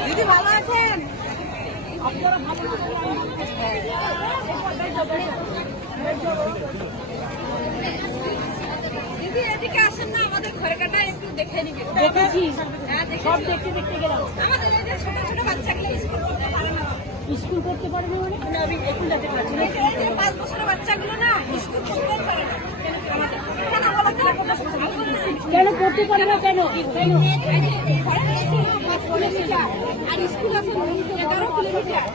দিদি ভালো আছেন? দিদি এদিকে দেখেছি। হ্যাঁ সব দেখতে দেখতে গেলাম। স্কুল করতে পারে না। মানে? আমি একটু যেতে পারছি না। পাঁচ বছরের বাচ্চাগুলো না স্কুল করতে পারে না। কেন করতে পারে না কেন? কেন কিলোমিটার আর স্কুল আছে এগারো কিলোমিটার।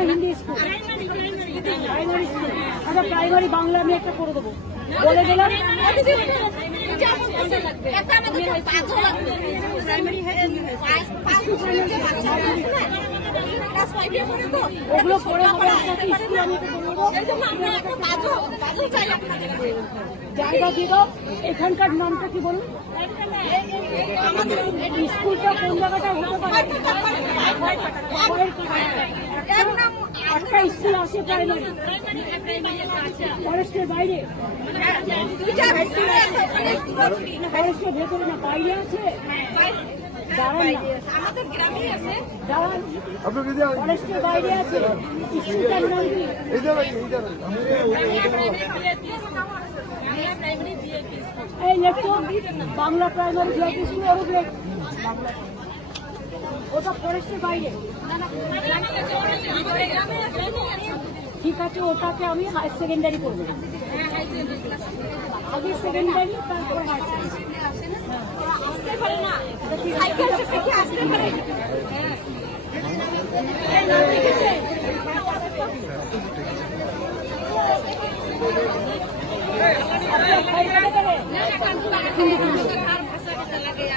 Hindi school school. আচ্ছা প্রাইমারি বাংলা আমি একটা করে দেবো। বলে দিলাম। ওগুলো পড়ে হবে আপনাকে স্কুল আমি জায়গা এখানকার নামটা কি বলুন স্কুলটা কোন জায়গাটা হতে পারে একটা স্কুল আছে প্রাইমারি ফরেস্টের বাইরে ফরেস্টের ভেতরে না বাইরে আছে? বাইরে আছে। এই লেখো Bangla primary VIP school Arup ওটা ফরেস্টের বাইরে। ঠিক আছে ওটাকে আমি হায়ার সেকেন্ডারি করব। আগে সেকেন্ডারি তারপর হায়ার সেকেন্ডারি আসতে পারে না সাইকেল চেপে কি আসতে পারে। এই নাম লিখেছে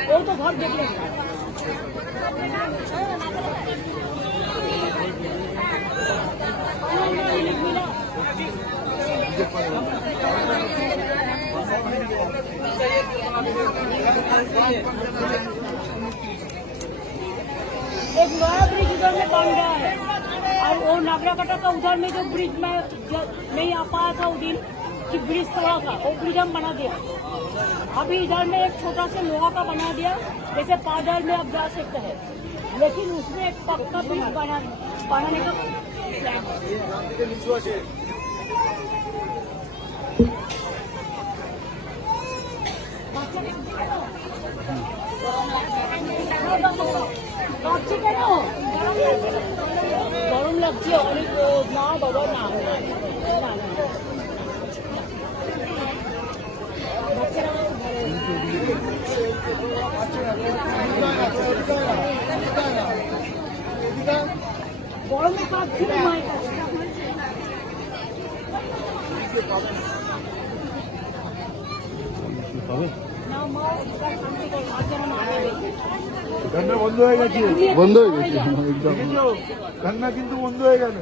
আপনার ভাই কোথায় एक नया ब्रिज उधर में बन गया है। और वो नागराकटा का उधर में जो ब्रिज में नहीं आ पाया था उस दिन, कि ब्रिज थोड़ा सा वो ब्रिज हम बना दिया। अभी इधर में एक छोटा सा लोहा का बना दिया, जैसे पादर में आप जा सकते हैं। लेकिन उसमें एक पक्का ब्रिज बना, बनाने का प्लान है। কাঁপছে কেন গরম লাগছে অনেক রোদ। না বাবা না না, না, না। বাচ্চারা আমাকে ভালো গরমে কাঁপছিল মায়ের কাছে না মা ওটা শান্তি করো আর যেন না পারে। কান্না বন্ধ হয়ে গেছে। বন্ধ হয়ে গেছে একদম। কান্না কিন্তু বন্ধ হয়ে গেল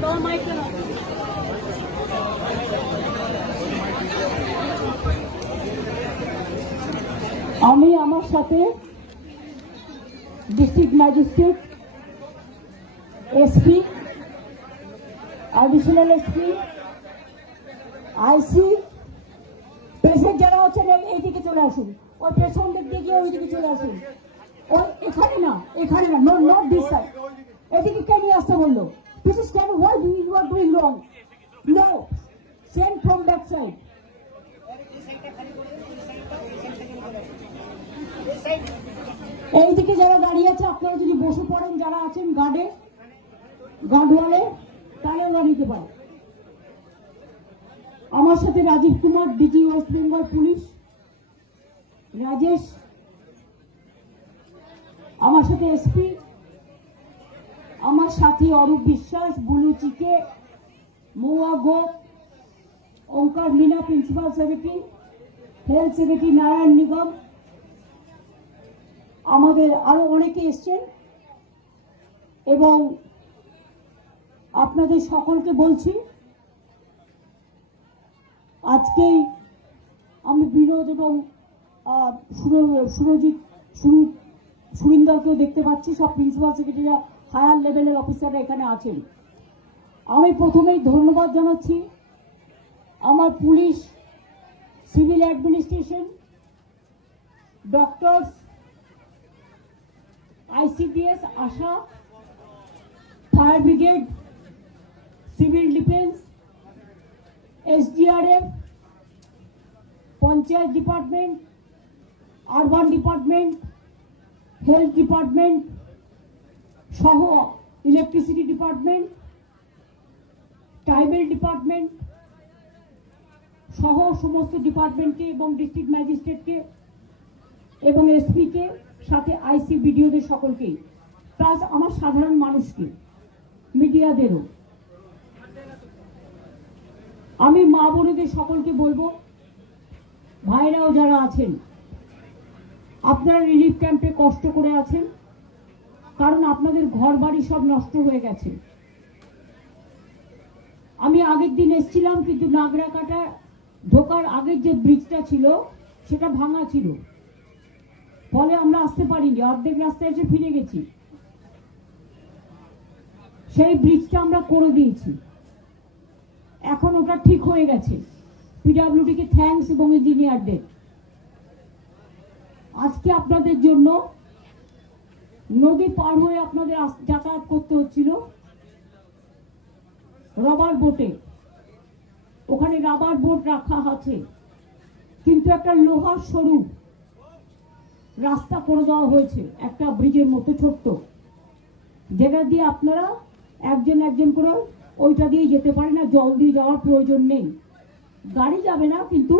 No, Michael. আমি আমার সাথে district magistrate SP additional SP, IC patient যারা হচ্ছেন এই- এইদিকে চলে আসুন। ওই পেছন দিক দিয়ে গিয়ে ওইদিকে চলে আসুন। ওই এখানে না এখানে না নো নট দিস সাইড এদিকে কে নিয়ে আসতে বলল? দিস ইজ কেন why do you are doing wrong no send from that side এইদিকে যারা দাঁড়িয়ে আছে, আপনারা যদি বসে পড়েন, যারা আছেন গার্ডে গার্ডওয়ালে তাহলে ওরা নিতে পারে। আমার সাথে Rajib Kumar DG West Bengal police Rajesh, আমার সাথে এসপি আমার সাথী Arup Biswas, Bulu চিকে, Mouya Gop, Onkar Meena principal secretary, health secretary, Narayan Nigam আমাদের আরও অনেকে এসছেন এবং আপনাদের সকলকে বলছি, আজকেই আমি বিনোদ এবং সুরজিৎ, সুর- সুরিন্দরকেও দেখতে পাচ্ছি, সব প্রিন্সিপাল সেক্রেটারিরা হায়ার লেভেলের অফিসাররা এখানে আছেন। আমি প্রথমেই ধন্যবাদ জানাচ্ছি আমার police, civil administration, doctors ICDS ASHA fire brigade civil defence SDRF panchayat department urban department health department সহ ইলেকট্রিসিটি ডিপার্টমেন্ট ট্রাইবেল ডিপার্টমেন্ট সহ সমস্ত ডিপার্টমেন্টকে এবং ডিস্ট্রিক্ট ম্যাজিস্ট্রেটকে এবং এসপিকে সাথে আইসি বিডিওদের সকলকেই প্লাস আমার সাধারণ মানুষকে, মিডিয়াদেরও। আমি মা বোনেদের সকলকে বলব, ভাইরাও যারা আছেন, আপনারা রিলিফ ক্যাম্পে কষ্ট করে আছেন, কারণ আপনাদের ঘর বাড়ি সব নষ্ট হয়ে গেছে। আমি আগের দিন এসেছিলাম, কিন্তু নাগরাকাটা ঢোকার আগের যে ব্রিজটা ছিল, সেটা ভাঙা ছিল। ফলে আমরা আসতে পারিনি, অর্ধেক রাস্তায় এসে ফিরে গেছি। সেই ব্রিজটা আমরা করে দিয়েছি। এখন ওটা ঠিক হয়ে গেছে। পিডাব্লিউডি কে থ্যাঙ্কস এবং ইঞ্জিনিয়ারদের আজকে আপনাদের জন্য নদী পার হয়ে আপনাদের যাতায়াত করতে হচ্ছিল রবার বোটে ওখানে রাবার বোট রাখা আছে। কিন্তু একটা লোহার সরু রাস্তা করে দেওয়া হয়েছে, একটা ব্রিজের মতো ছোট্ট। যেটা দিয়ে আপনারা একজন একজন করে ওইটা দিয়ে যেতে পারেন না জল দিয়ে যাওয়ার প্রয়োজন নেই। গাড়ি যাবে না, কিন্তু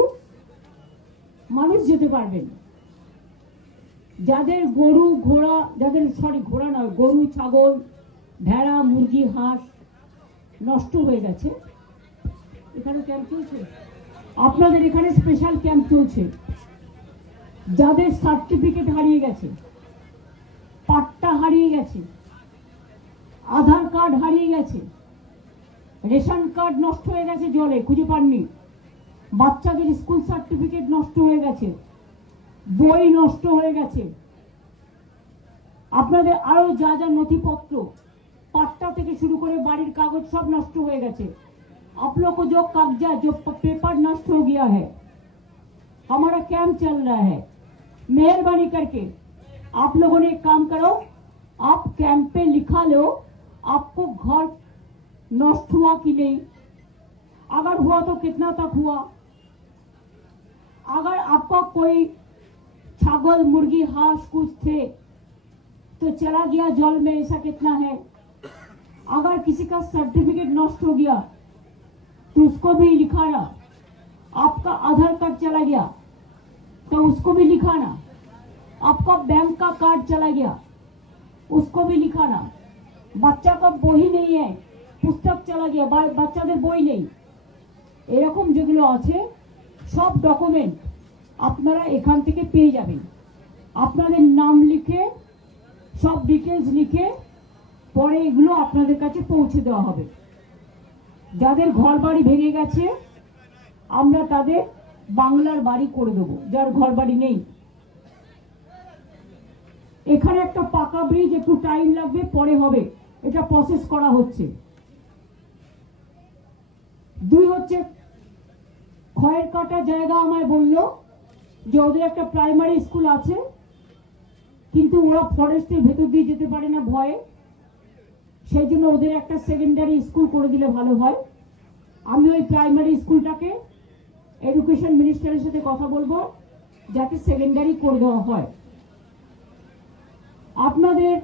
মানুষ যেতে পারবেন যাদের গরু, ঘোড়া, যাদের সরি ঘোড়া নয় গরু, ছাগল, ভেড়া, মুরগি, হাঁস নষ্ট হয়ে গেছে। এখানে ক্যাম্প চলছে? আপনাদের এখানে স্পেশাল ক্যাম্প চলছে। যাদের সার্টিফিকেট হারিয়ে গেছে পাট্টা হারিয়ে গেছে আধার কার্ড হারিয়ে গেছে রেশন কার্ড নষ্ট হয়ে গেছে জলে খুঁজে পাননি বাচ্চাদের স্কুল সার্টিফিকেট নষ্ট হয়ে গেছে বই নষ্ট হয়ে গেছে আপনাদের আরো যা যা নথিপত্র পাট্টা থেকে শুরু করে বাড়ির কাগজ সব নষ্ট হয়ে গেছে आप लोग को जो कागजात जो प- पेपर नष्ट हो गया है हमारा कैंप चल रहा है मेहरबानी करके आप लोगों ने एक काम करो, आप कैंप पे लिखा लो, आपको घर नष्ट हुआ कि नहीं? अगर हुआ तो कितना तक हुआ? अगर आपका कोई छागल, मुर्गी, हांस कुछ थे तो चला गया जल में, ऐसा कितना है? अगर किसी का सर्टिफिकेट नष्ट हो गया तो उसको भी लिखा रहा आपका आधार कार्ड चला गया। तो उसको भी लिखाना आपका बैंक का कार्ड चला गया उसको भी लिखाना বাচ্চা का বই নেই है পুস্তক চলা গিয়া বা- বাচ্চাদের বই নেই এরকম যেগুলো আছে সব ডকুমেন্ট আপনারা এখান থেকে পেয়ে যাবেন আপনাদের নাম লিখে সব ডিটেলস লিখে পরে এগুলো আপনাদের কাছে পৌঁছে দেওয়া হবে যাদের ঘর বাড়ি ভেঙে গেছে আমরা তাদের বাংলার বাড়ি করে দেবো, যার ঘর বাড়ি নেই। এখানে একটা পাকা ব্রিজ একটু টাইম লাগবে, পরে হবে। এটা প্রসেস করা হচ্ছে। দুই হচ্ছে ক্ষয়ের কাটা জায়গা আমায় বলল যে ওদের একটা প্রাইমারি স্কুল আছে, কিন্তু ওরা ফরেস্টের ভেতর দিয়ে যেতে পারে না ভয়ে। সেই জন্য ওদের একটা সেকেন্ডারি স্কুল করে দিলে ভালো হয়। আমি ওই প্রাইমারি স্কুলটাকে এডুকেশন মিনিস্টারের সাথে কথা বলব, যাতে সেকেন্ডারি করে দেওয়া হয়। আপনাদের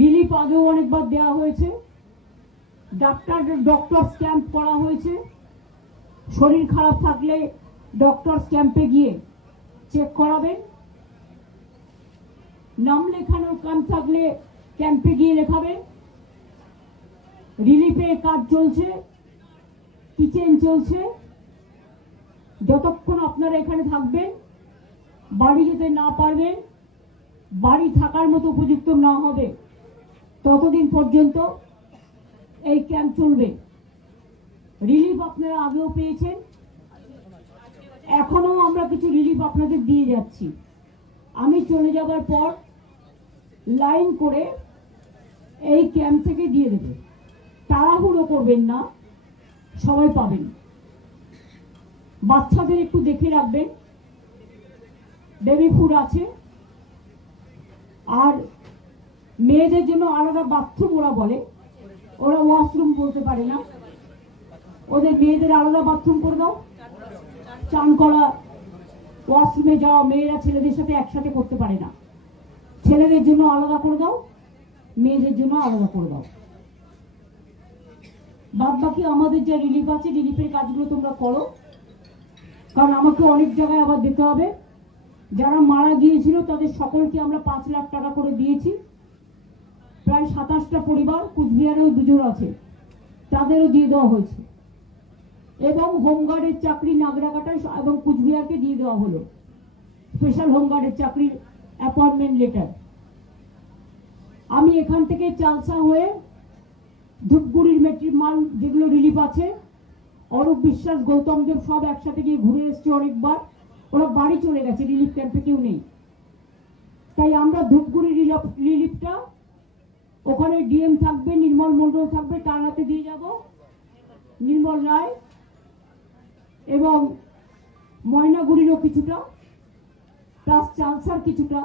রিলিফ আগেও অনেকবার দেওয়া হয়েছে। ডাক্তার, ডক্টর স্ট্যাম্প করা হয়েছে। শরীর খারাপ থাকলে ডক্টর স্ট্যাম্পে গিয়ে চেক করাবেন। নাম লেখানোর কাম থাকলে ক্যাম্পে গিয়ে লেখাবেন। রিলিফের কাজ চলছে, কিচেন চলছে। যতক্ষণ আপনারা এখানে থাকবেন, বাড়ি যেতে না পারবেন, বাড়ি থাকার মতো উপযুক্ত না হবে, ততদিন পর্যন্ত এই ক্যাম্প চলবে। রিলিফ আপনারা আগেও পেয়েছেন এখনও আমরা কিছু রিলিফ আপনাদের দিয়ে যাচ্ছি। আমি চলে যাবার পর লাইন করে এই ক্যাম্প থেকে দিয়ে দেবে। তাড়াহুড়ো করবেন না, সবাই পাবেন। বাচ্চাদের একটু দেখে রাখবেন। বেবি ফুড আছে। আর মেয়েদের জন্য আলাদা বাথরুম ওরা বলে। ওরা ওয়াশরুম বলতে পারে না। ওদের মেয়েদের আলাদা বাথরুম করে দাও। চান করা ওয়াশরুমে যাওয়া মেয়েরা ছেলেদের সাথে একসাথে করতে পারে না। ছেলেদের জন্য আলাদা করে দাও, মেয়েদের জন্য আলাদা করে দাও। বাদ বাকি আমাদের যে রিলিফ আছে রিলিফের কাজগুলো তোমরা করো। কারণ আমাকে অনেক জায়গায় আবার দিতে হবে। যারা মারা গিয়েছিল, তাদের সকলকে আমরা পাঁচ লাখ টাকা করে দিয়েছি। প্রায় সাতাশটা পরিবার কুচবিহারেও দুজন আছে, তাদেরও দিয়ে দেওয়া হয়েছে। এবং হোমগার্ডের চাকরি নাগরাকাটায় এবং কুচবিহারকে দিয়ে দেওয়া হলো। স্পেশাল হোমগার্ডের চাকরির অ্যাপয়েন্টমেন্ট লেটার। আমি এখান থেকে চালসা হয়ে ধূপগুড়ির মেট্রিক মাল যেগুলো রিলিফ আছে অরূপ বিশ্বাস, গৌতম দেব সব একসাথে গিয়ে ঘুরে এসছে অনেকবার। ওরা বাড়ি চলে গেছে রিলিফ ক্যাম্পে কেউ নেই। তাই আমরা ধূপগুড়ি রিলিফ রিলিফটা ওখানে ডিএম থাকবে, নির্মল মন্ডল থাকবে, তার হাতে দিয়ে যাব। নির্মল রায় এবং ময়নাগুড়িরও কিছুটা প্লাস চালসার কিছুটা।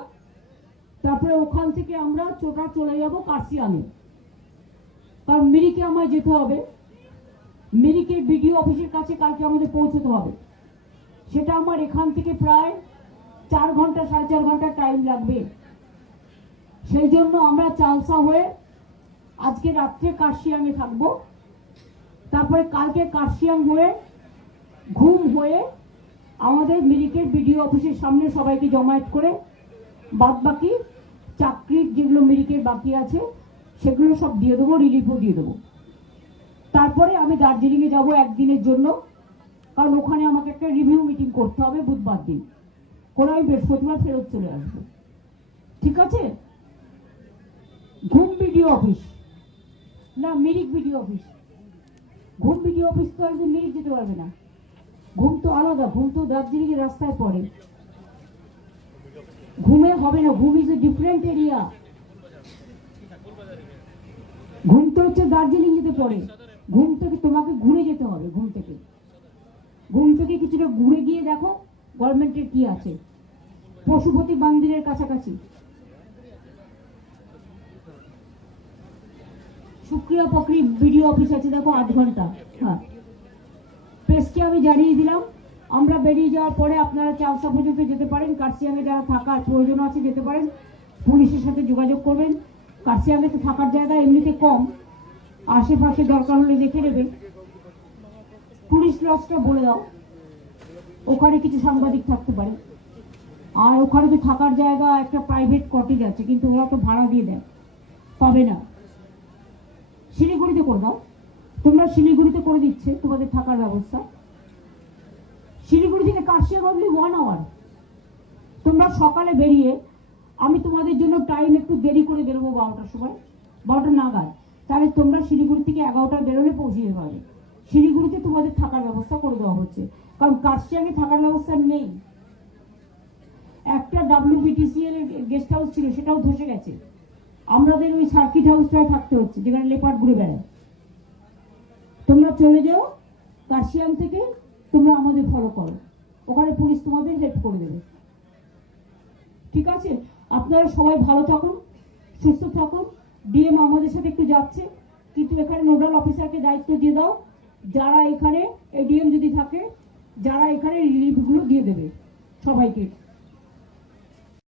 তারপরে ওখান থেকে আমরা চোটা চলে যাব কার্সিয়ামে কারণ মিরিকে আমায় যেতে হবে। মিরিকের বিডিও অফিসের কাছে কালকে আমাদের পৌঁছতে হবে। সেটা আমার এখান থেকে প্রায় চার ঘণ্টা, সাড়ে চার ঘণ্টা টাইম লাগবে। সেই জন্য আমরা চালসা হয়ে আজকে রাত্রে কার্শিয়াংয়ে থাকব। তারপরে কালকে কার্শিয়াং হয়ে ঘুম হয়ে আমাদের মিরিকের বিডিও অফিসের সামনে সবাইকে জমায়েত করে বাদ বাকি চাকরির যেগুলো মিরিকের বাকি আছে, সেগুলো সব দিয়ে দেবো রিলিফও দিয়ে দেবো। তারপরে আমি দার্জিলিংয়ে যাব একদিনের জন্য। কারণ ওখানে আমাকে একটা রিভিউ মিটিং করতে হবে বুধবার দিন। করে আমি বৃহস্পতিবার ফেরত চলে আসব। ঠিক আছে? Ghum BDO office. না, Mirik BDO office. Ghum BDO office তো একদিন মিরিক যেতে পারবে না। ঘুম তো আলাদা, ঘুম তো দার্জিলিংয়ের রাস্তায় পড়ে। ঘুমে হবে না, ঘুম ইজ এ ডিফারেন্ট এরিয়া ঘুম তো হচ্ছে দার্জিলিং যেতে পড়ে। ঘুম থেকে তোমাকে ঘুরে যেতে হবে, ঘুম থেকে। ঘুম থেকে কিছুটা ঘুরে গিয়ে দেখো গভর্নমেন্টের কি আছে। পশুপতি মন্দিরের কাছাকাছি। সুক্রিয়া পক্রি বিডিও অফিস আছে, দেখো আধ ঘণ্টা। হ্যাঁ। প্রেসকে আমি জানিয়ে দিলাম, আমরা বেরিয়ে যাওয়ার পরে আপনারা চালসা পর্যন্ত যেতে পারেন কার্সিয়াঙে যারা থাকার প্রয়োজন আছে যেতে পারেন। পুলিশের সাথে যোগাযোগ করবেন। কার্সিয়াঙে তো থাকার জায়গা এমনিতে কম। আশেপাশে দরকার হলে দেখে নেবে। পুলিশ লজটা বলে দাও। ওখানে কিছু সাংবাদিক থাকতে পারে। আর ওখানে তো থাকার জায়গা, একটা প্রাইভেট কটেজ আছে, কিন্তু ওরা তো ভাড়া দিয়ে দেয়। পাবে না। শিলিগুড়িতে করে দাও। তোমরা শিলিগুড়িতে করে দিচ্ছে, তোমাদের থাকার ব্যবস্থা। শিলিগুড়ি থেকে কাশিয়ার অনলি ওয়ান আওয়ার তোমরা সকালে বেরিয়ে, আমি তোমাদের জন্য টাইম একটু দেরি করে বেরোবো বারোটার সময়। বারোটা নাগাদ। তাহলে তোমরা শিলিগুড়ি থেকে এগারোটা বেরোলে পৌঁছে যেতে পারবে। শিলিগুড়িতে তোমাদের থাকার ব্যবস্থা করে দেওয়া হচ্ছে। কারণ কাশিয়াঙে থাকার ব্যবস্থা নেই। একটা ডাব্লিউবিটিসিএল গেস্ট হাউস ছিল, সেটাও ধসে গেছে। আমাদের ওই সার্কিট হাউসটায় থাকতে হচ্ছে, যেখানে লেপার্ড ঘুরে বেড়ায়। তোমরা চলে যাও কাশিয়াং থেকে তোমরা আমাদের ফলো করো। ওখানে পুলিশ তোমাদের হেল্প করে দেবে। ঠিক আছে? আপনারা সবাই ভালো থাকুন, সুস্থ থাকুন। ডিএম আমাদের সাথে একটু যাচ্ছে, কিন্তু এখানে নোডাল অফিসারকে দায়িত্ব দিয়ে দাও, যারা এখানে এডিএম যদি থাকে, যারা এখানে রিলিফগুলো দিয়ে দেবে সবাইকে।